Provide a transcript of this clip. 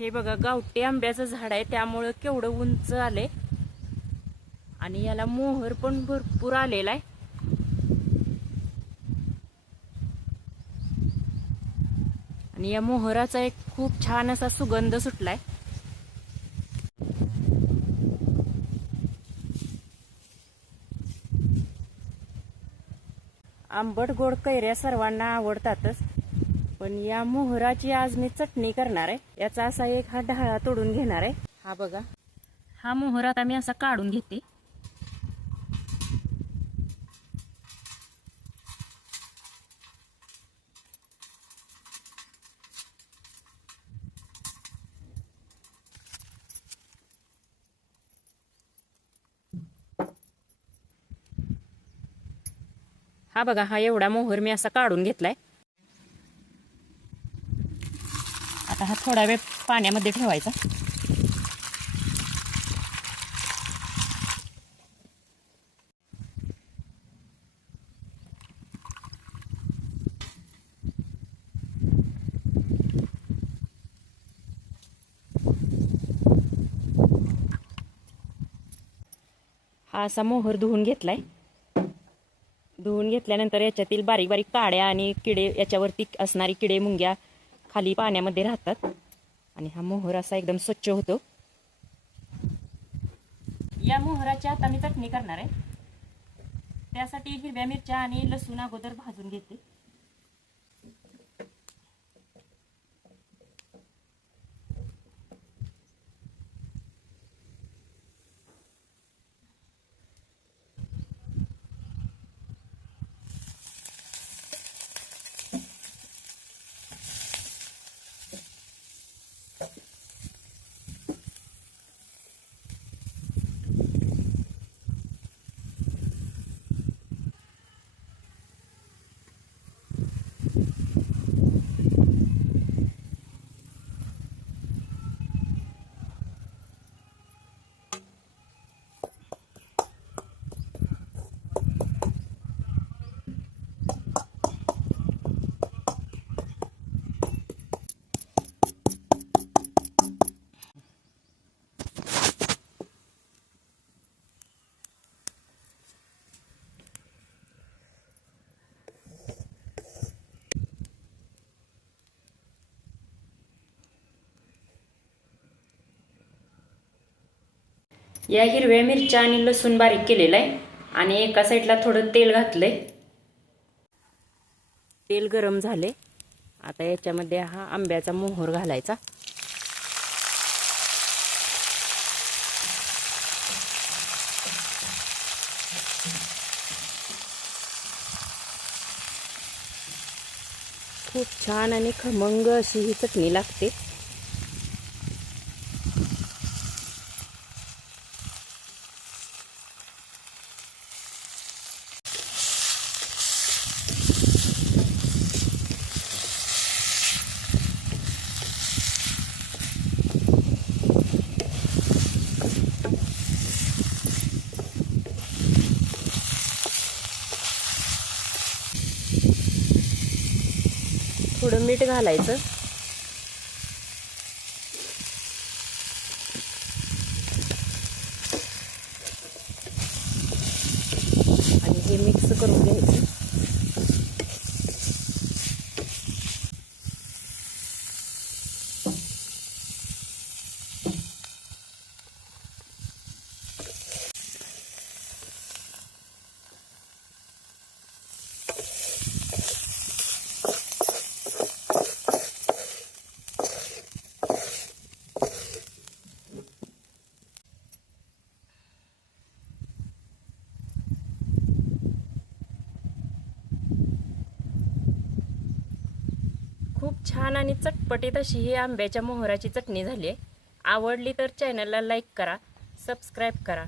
हे बघा गावठी आंब्याचं झाड आहे, त्यामुळं केवढं उंच आले आणि याला मोहर पण भरपूर आलेला आहे. आणि या मोहराचा एक खूप छान असा सुगंध सुटलाय. आंबट गोड कैऱ्या सर्वांना आवडतातच, पण या मोहराची आज मी चटणी करणार आहे. याचा असा एक हा ढाळा तोडून घेणार आहे. हा बघा, हा मोहर आता मी असा काढून घेते. हा बघा, हा एवढा मोहर मी असा काढून घेतलाय. आता हा थोडा वेळ पाण्यामध्ये ठेवायचा. हा असा मोहर धुवून घेतलाय. धुवून घेतल्यानंतर याच्यातील बारीक बारीक काड्या आणि किडे, याच्यावरती असणारी किडे मुंग्या खाली पाण्यामध्ये राहतात आणि हा मोहर असा एकदम स्वच्छ होतो. या मोहराची आता मी चटणी करणार आहे. त्यासाठी हिरव्या मिरच्या आणि लसूण अगोदर भाजून घेते. या हिरव्या मिरच्या आणि लसूण बारीक केलेला आहे आणि एका साईडला थोडं तेल घातलंय. तेल गरम झाले. आता याच्यामध्ये हा आंब्याचा मोहर घालायचा. खूप छान आणि खमंग अशी ही चटणी लागते. थोडं मीठ घालायचं. आणि हे मिक्स करून घ्यायचं. खूप छान आणि चटपटीत अशी ही आंब्याच्या मोहराची चटणी झाली आहे. आवडली तर चॅनलला लाईक करा, सबस्क्राईब करा.